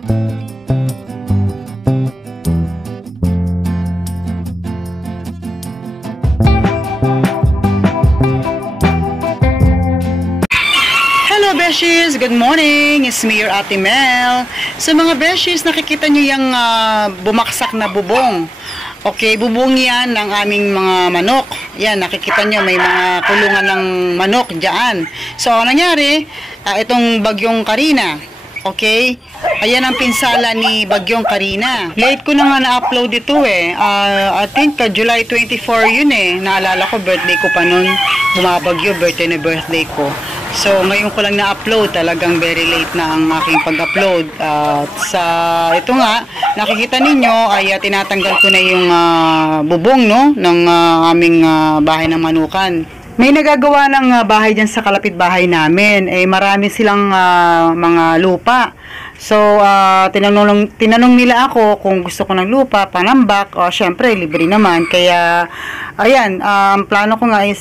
Hello Beshies! Good morning! It's me, your Ate Mel. So mga Beshies, nakikita nyo yung bumaksak na bubong. Okay, bubong yan ng aming mga manok. Yan, nakikita nyo may mga kulungan ng manok dyan. So, ano nangyari? Itong bagyong Karina. Okay? Ayan ang pinsala ni bagyong Karina. Late ko na nga na-upload ito eh. I think July 24 yun eh. Naalala ko, birthday ko pa nun. Bumabagyo, birthday ko. So, ngayon ko lang na-upload. Talagang very late na ang aking pag-upload. Sa ito nga, nakikita ninyo ay tinatanggal ko na yung bubong no, ng aming bahay ng manukan. May nagagawa ng bahay dyan sa kalapit bahay namin. Marami silang mga lupa. So, tinanong nila ako kung gusto ko ng lupa, panambak. Syempre, libre naman. Kaya, ayan, plano ko nga is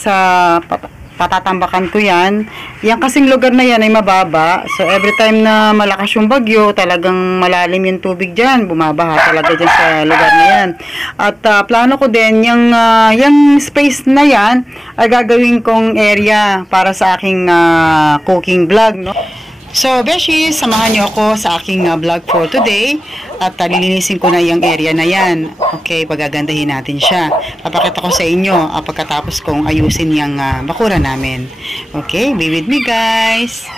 patatambakan ko yan. Yan kasing lugar na yan ay mababa. So, every time na malakas yung bagyo, talagang malalim yung tubig dyan. Bumabaha talaga dyan sa lugar na yan. At plano ko din, yung space na yan, ay gagawin kong area para sa aking cooking vlog, no? So, Beshi, samahan niyo ako sa aking vlog for today at lilinisin ko na yung area na yan. Okay, pagagandahin natin siya. Papakita ko sa inyo pagkatapos kong ayusin yung bakura namin. Okay, be with me guys!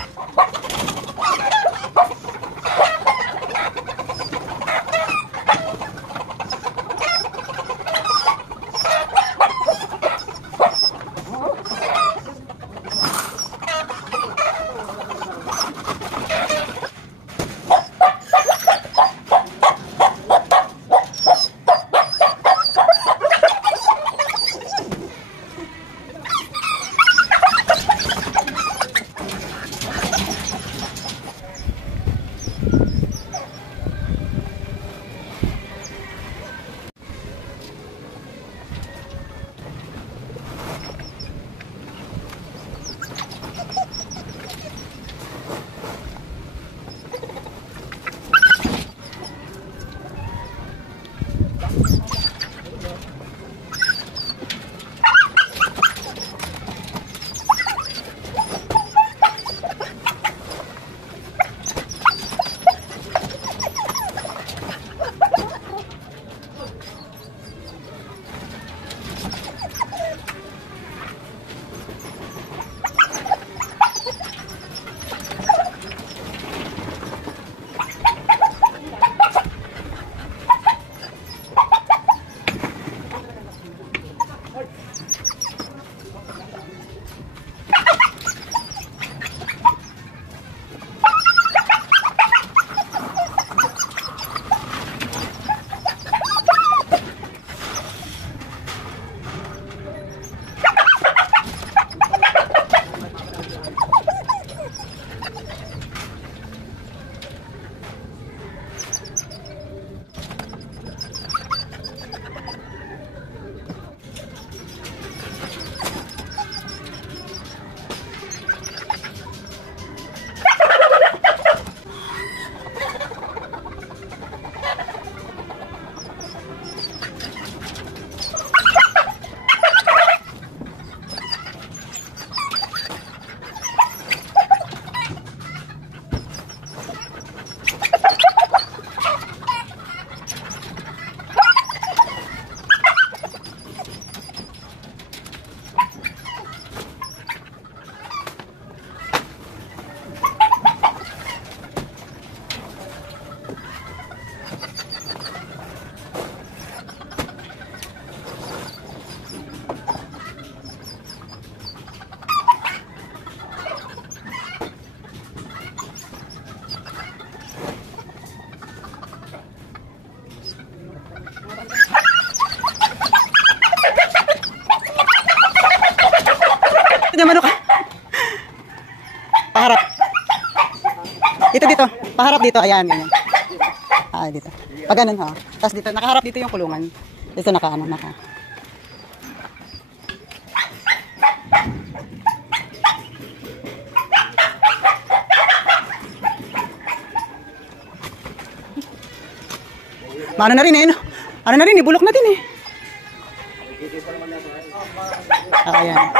Dito. Paharap dito. Ayan, ganyan. Dito. Pag ganun, ha. Tapos dito, nakaharap dito yung kulungan. Dito naka. Ano na rin eh, no? Ano na rin eh, bulok na din eh. Ayan.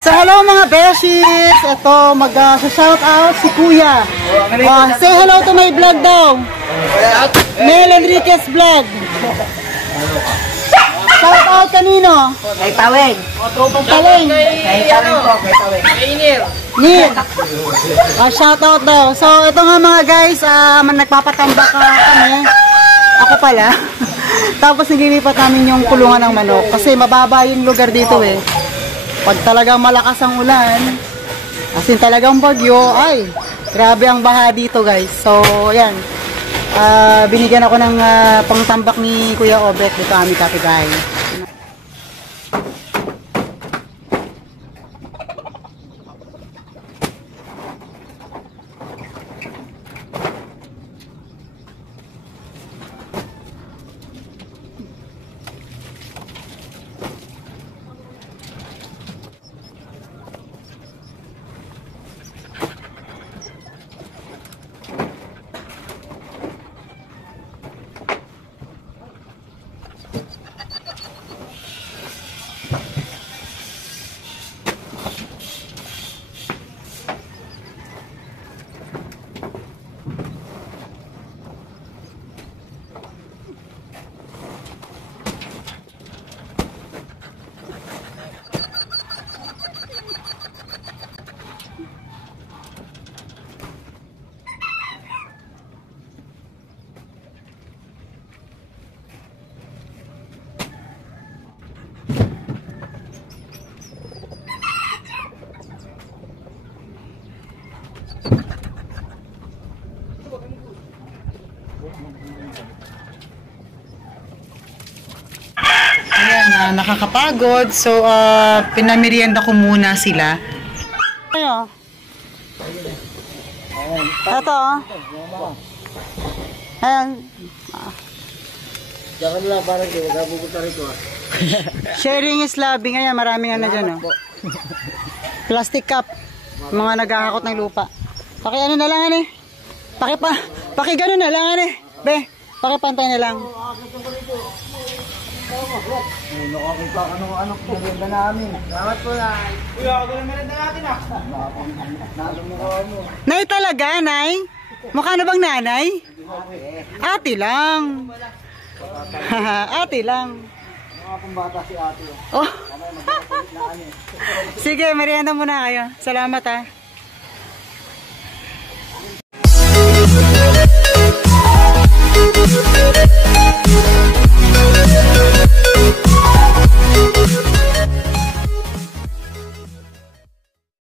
So hello mga beshies! Ito, mag-shout out si Kuya. Say hello to my vlog daw. Mel Enriquez Vlog. Shout out kanino? Kay Taweng. Taling. Kay Taweng po, kay Taweng. Kay Nil. Nil. Shout out daw. So ito nga mga guys, nagpapatambak kami. Ako pala. Tapos nililipat namin yung kulungan ng manok. Kasi mababa yung lugar dito eh. Pag talagang malakas ang ulan, as in talagang bagyo, ay, grabe ang baha dito guys. So, yan. Binigyan ako ng pangtambak ni Kuya Obet dito aming kapitbahay. Ayan, nakakapagod. So, pinamerienda ko muna sila. Ano? Ito. Ayan. Diyan lang, parang kayo, magkabukunta rito ah. Sharing is loving. Ayan, maraming ano dyan. Oh. Plastic cup. Mga naghahakot ng lupa. Paki ano na lang ano eh. Paki gano'n na lang ano eh. Be, pakipantay na lang. Nakakita ka ng anak ko, ganda namin. Salamat po na. Uy, ako na merenda natin ah. Nakamukha mo. Nay talaga, Nay? Mukha na bang nanay? Ate lang. Ate lang. Mga pambata si ate. Oh. Sige, merienda muna kayo. Salamat ah.